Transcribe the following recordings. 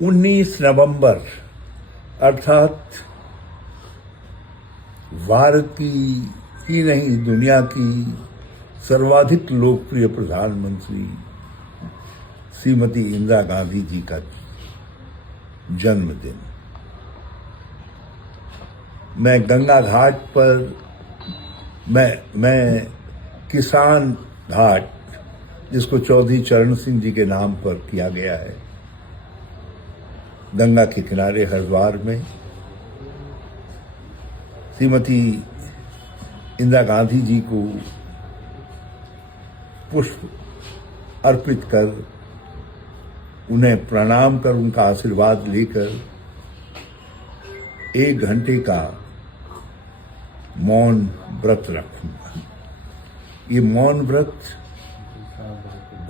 19 नवंबर अर्थात भारत की ही नहीं दुनिया की सर्वाधिक लोकप्रिय प्रधानमंत्री श्रीमती इंदिरा गांधी जी का जन्मदिन। मैं गंगा घाट पर मैं किसान घाट, जिसको चौधरी चरण सिंह जी के नाम पर किया गया है, गंगा के किनारे हरिद्वार में श्रीमती इंदिरा गांधी जी को पुष्प अर्पित कर, उन्हें प्रणाम कर, उनका आशीर्वाद लेकर 1 घंटे का मौन व्रत रखूंगा। ये मौन व्रत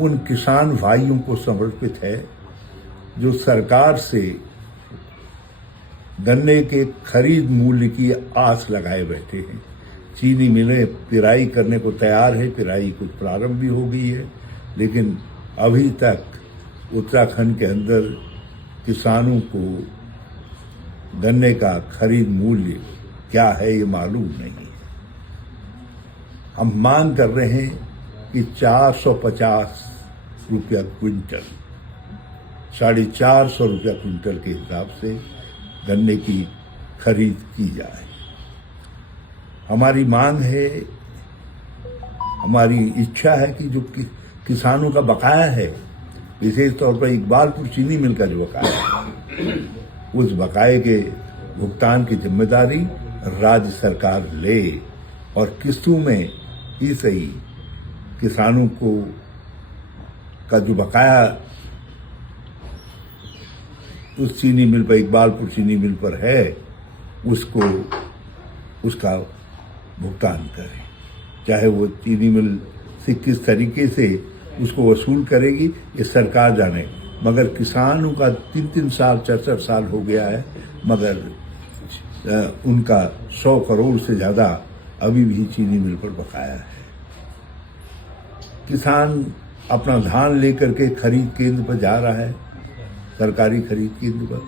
उन किसान भाइयों को समर्पित है जो सरकार से गन्ने के खरीद मूल्य की आस लगाए बैठे हैं। चीनी मिलें पिराई करने को तैयार है, पिराई कुछ प्रारंभ भी हो गई है, लेकिन अभी तक उत्तराखंड के अंदर किसानों को गन्ने का खरीद मूल्य क्या है ये मालूम नहीं है। हम मांग कर रहे हैं कि 450 रुपया क्विंटल, 450 रुपया क्विंटल के हिसाब से गन्ने की खरीद की जाए। हमारी मांग है, हमारी इच्छा है कि जो किसानों का बकाया है, विशेष तौर पर इकबालपुर चीनी मिल का जो बकाया है, उस बकाये के भुगतान की जिम्मेदारी राज्य सरकार ले और किस्तों में ही सही किसानों को का जो बकाया उस चीनी मिल पर, इकबालपुर चीनी मिल पर है, उसका भुगतान करें। चाहे वो चीनी मिल से किस तरीके से उसको वसूल करेगी ये सरकार जाने, मगर किसानों का 3-3 साल 4-4 साल हो गया है, मगर उनका 100 करोड़ से ज्यादा अभी भी चीनी मिल पर बकाया है। किसान अपना धान लेकर के खरीद केंद्र पर जा रहा है, सरकारी खरीद केंद्र पर,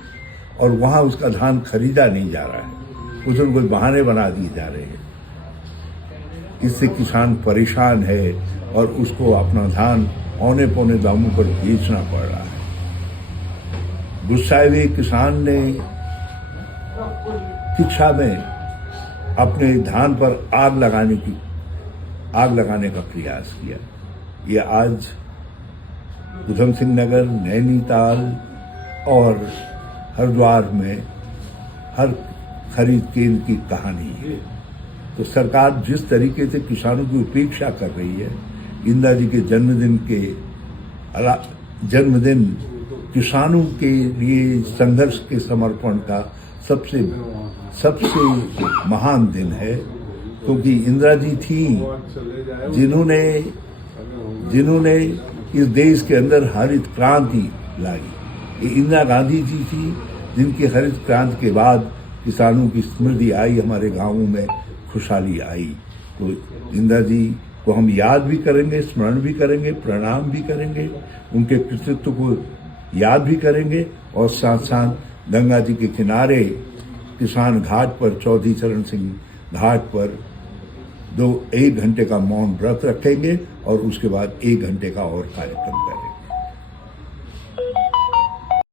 और वहां उसका धान खरीदा नहीं जा रहा है, उसमें कोई बहाने बना दिए जा रहे हैं। इससे किसान परेशान है और उसको अपना धान औने पौने दामों पर बेचना पड़ रहा है। गुस्साए हुए किसान ने शिक्षा में अपने धान पर आग लगाने का प्रयास किया। ये आज उधम सिंह नगर, नैनीताल और हरिद्वार में हर खरीद केंद्र की कहानी है। तो सरकार जिस तरीके से किसानों की उपेक्षा कर रही है, इंदिरा जी के जन्मदिन किसानों के लिए संघर्ष के समर्पण का सबसे महान दिन है, क्योंकि इंदिरा जी थी जिन्होंने इस देश के अंदर हरित क्रांति लाई। ये इंदिरा गांधी जी थी जिनकी हरित क्रांति के बाद किसानों की समृद्धि आई, हमारे गांवों में खुशहाली आई। तो इंदिरा जी को हम याद भी करेंगे, स्मरण भी करेंगे, प्रणाम भी करेंगे, उनके कृतित्व को याद भी करेंगे, और साथ साथ गंगा जी के किनारे किसान घाट पर, चौधरी चरण सिंह घाट पर 1 घंटे का मौन व्रत रखेंगे और उसके बाद 1 घंटे का और कार्यक्रम करेंगे।